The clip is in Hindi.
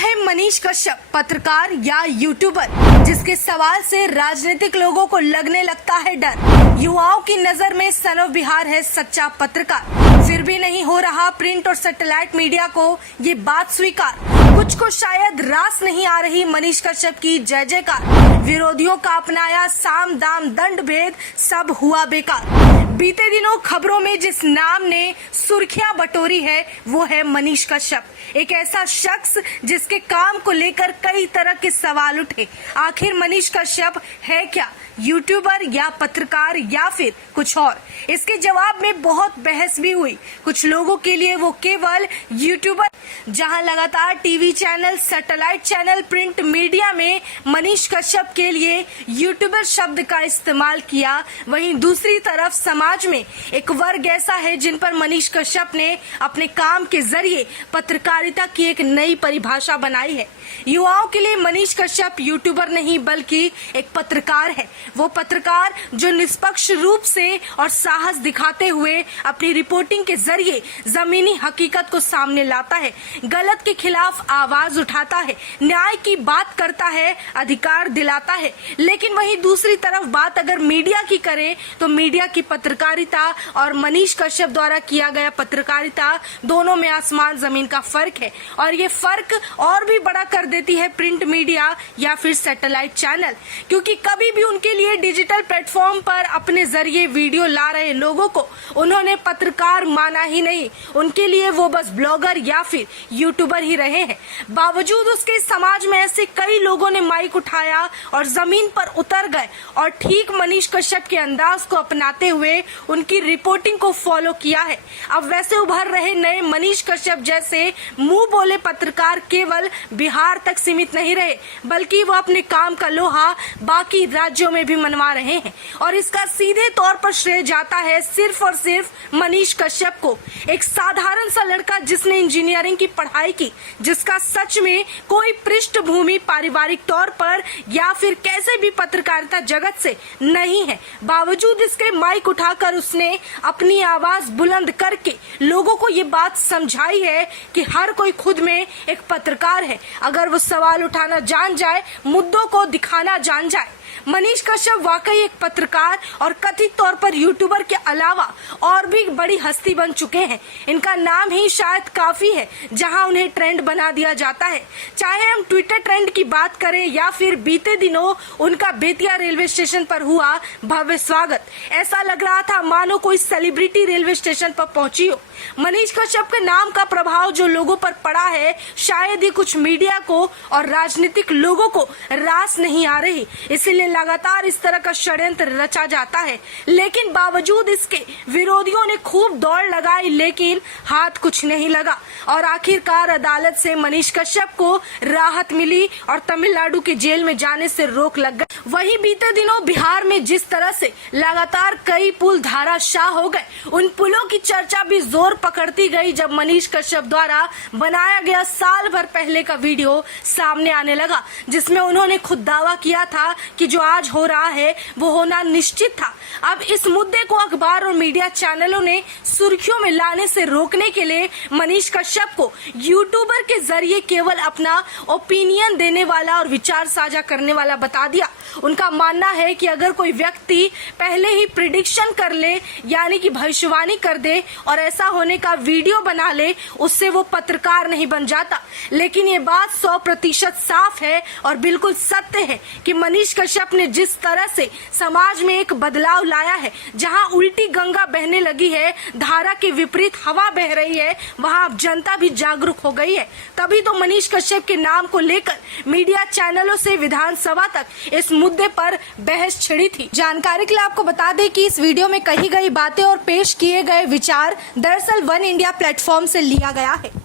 है मनीष कश्यप, पत्रकार या यूट्यूबर, जिसके सवाल से राजनीतिक लोगों को लगने लगता है डर। युवाओं की नजर में सन ऑफ बिहार है सच्चा पत्रकार। फिर भी नहीं हो रहा प्रिंट और सैटेलाइट मीडिया को ये बात स्वीकार। कुछ को शायद रास नहीं आ रही मनीष कश्यप की जय जयकार। विरोधियों का अपनाया साम दाम दंड भेद, सब हुआ बेकार। बीते दिनों खबरों में जिस नाम ने सुर्खियां बटोरी है वो है मनीष कश्यप, एक ऐसा शख्स जिसके काम को लेकर कई तरह के सवाल उठे। आखिर मनीष कश्यप है क्या, यूट्यूबर या पत्रकार या फिर कुछ और? इसके जवाब में बहुत बहस भी हुई। कुछ लोगों के लिए वो केवल यूट्यूबर, जहां लगातार TV channel, satellite channel, print media में मनीष कश्यप के लिए यूट्यूबर शब्द का इस्तेमाल किया, वहीं दूसरी तरफ समाज में एक वर्ग ऐसा है जिन पर मनीष कश्यप ने अपने काम के जरिए पत्रकारिता की एक नई परिभाषा बनाई है। युवाओं के लिए मनीष कश्यप यूट्यूबर नहीं बल्कि एक पत्रकार है। वो पत्रकार जो निष्पक्ष रूप से और साहस दिखाते हुए अपनी रिपोर्टिंग के जरिए जमीनी हकीकत को सामने लाता है, गलत के खिलाफ आवाज उठाता है, न्याय की बात करता है, अधिकार दिलाता है। लेकिन वहीं दूसरी तरफ बात अगर मीडिया की करें तो मीडिया की पत्रकारिता और मनीष कश्यप द्वारा किया गया पत्रकारिता, दोनों में आसमान जमीन का फर्क है। और ये फर्क और भी बड़ा कर देती है प्रिंट मीडिया या फिर सैटेलाइट चैनल, क्योंकि कभी भी उनके लिए डिजिटल प्लेटफॉर्म पर अपने जरिए वीडियो ला रहे लोगों को उन्होंने पत्रकार माना ही नहीं। उनके लिए वो बस ब्लॉगर या फिर यूट्यूबर ही रहे हैं। बावजूद उसके समाज में ऐसे कई लोगों ने माइक उठाया और जमीन पर उतर गए और ठीक मनीष कश्यप के अंदाज को अपनाते हुए उनकी रिपोर्टिंग को फॉलो किया है। अब वैसे उभर रहे नए मनीष कश्यप जैसे मुंह बोले पत्रकार केवल बिहार तक सीमित नहीं रहे, बल्कि वो अपने काम का लोहा बाकी राज्यों में भी मनवा रहे हैं। और इसका सीधे तौर पर श्रेय जाता है सिर्फ और सिर्फ मनीष कश्यप को, एक साधारण सा लड़का जिसने इंजीनियरिंग की पढ़ाई की, जिसका सच में कोई पृष्ठभूमि पारिवारिक तौर पर या फिर कैसे भी पत्रकारिता जगत से नहीं है। बावजूद इसके माइक उठाकर उसने अपनी आवाज बुलंद करके लोगों को ये बात समझाई है कि हर कोई खुद में एक पत्रकार है, अगर वो सवाल उठाना जान जाए, मुद्दों को दिखाना जान जाए। मनीष कश्यप वाकई एक पत्रकार और कथित तौर पर यूट्यूबर के अलावा और भी बड़ी हस्ती बन चुके हैं। इनका नाम ही शायद काफी है जहां उन्हें ट्रेंड बना दिया जाता है। चाहे हम ट्विटर ट्रेंड की बात करें या फिर बीते दिनों उनका बेतिया रेलवे स्टेशन पर हुआ भव्य स्वागत, ऐसा लग रहा था मानो कोई सेलिब्रिटी रेलवे स्टेशन पर पहुंची हो। मनीष कश्यप के नाम का प्रभाव जो लोगों पर पड़ा है, शायद ही कुछ मीडिया को और राजनीतिक लोगों को रास नहीं आ रही, इसीलिए लगातार इस तरह का षड्यंत्र रचा जाता है। लेकिन बावजूद इसके विरोधियों ने खूब दौड़ लगाई, लेकिन हाथ कुछ नहीं लगा और आखिरकार अदालत से मनीष कश्यप को राहत मिली और तमिलनाडु के जेल में जाने से रोक लग गई। वहीं बीते दिनों बिहार में जिस तरह से लगातार कई पुल धाराशाह हो गए, उन पुलों की चर्चा भी जोर पकड़ती गई जब मनीष कश्यप द्वारा बनाया गया साल भर पहले का वीडियो सामने आने लगा, जिसमें उन्होंने खुद दावा किया था कि जो आज हो रहा है वो होना निश्चित था। अब इस मुद्दे को अखबार और मीडिया चैनलों ने सुर्खियों में लाने से रोकने के लिए मनीष कश्यप को यूट्यूबर के जरिए केवल अपना ओपिनियन देने वाला और विचार साझा करने वाला बता दिया। उनका मानना है कि अगर कोई व्यक्ति पहले ही प्रिडिक्शन कर ले, यानी कि भविष्यवाणी कर दे और ऐसा होने का वीडियो बना ले, उससे वो पत्रकार नहीं बन जाता। लेकिन ये बात 100% साफ है और बिल्कुल सत्य है कि मनीष कश्यप ने जिस तरह से समाज में एक बदलाव लाया है, जहां उल्टी गंगा बहने लगी है, धारा के विपरीत हवा बह रही है, वहां अब जनता भी जागरूक हो गई है। तभी तो मनीष कश्यप के नाम को लेकर मीडिया चैनलों से विधानसभा तक इस मुद्दे पर बहस छिड़ी थी। जानकारी के लिए आपको बता दें कि इस वीडियो में कही गई बातें और पेश किए गए विचार दरअसल वन इंडिया प्लेटफॉर्म से लिया गया है।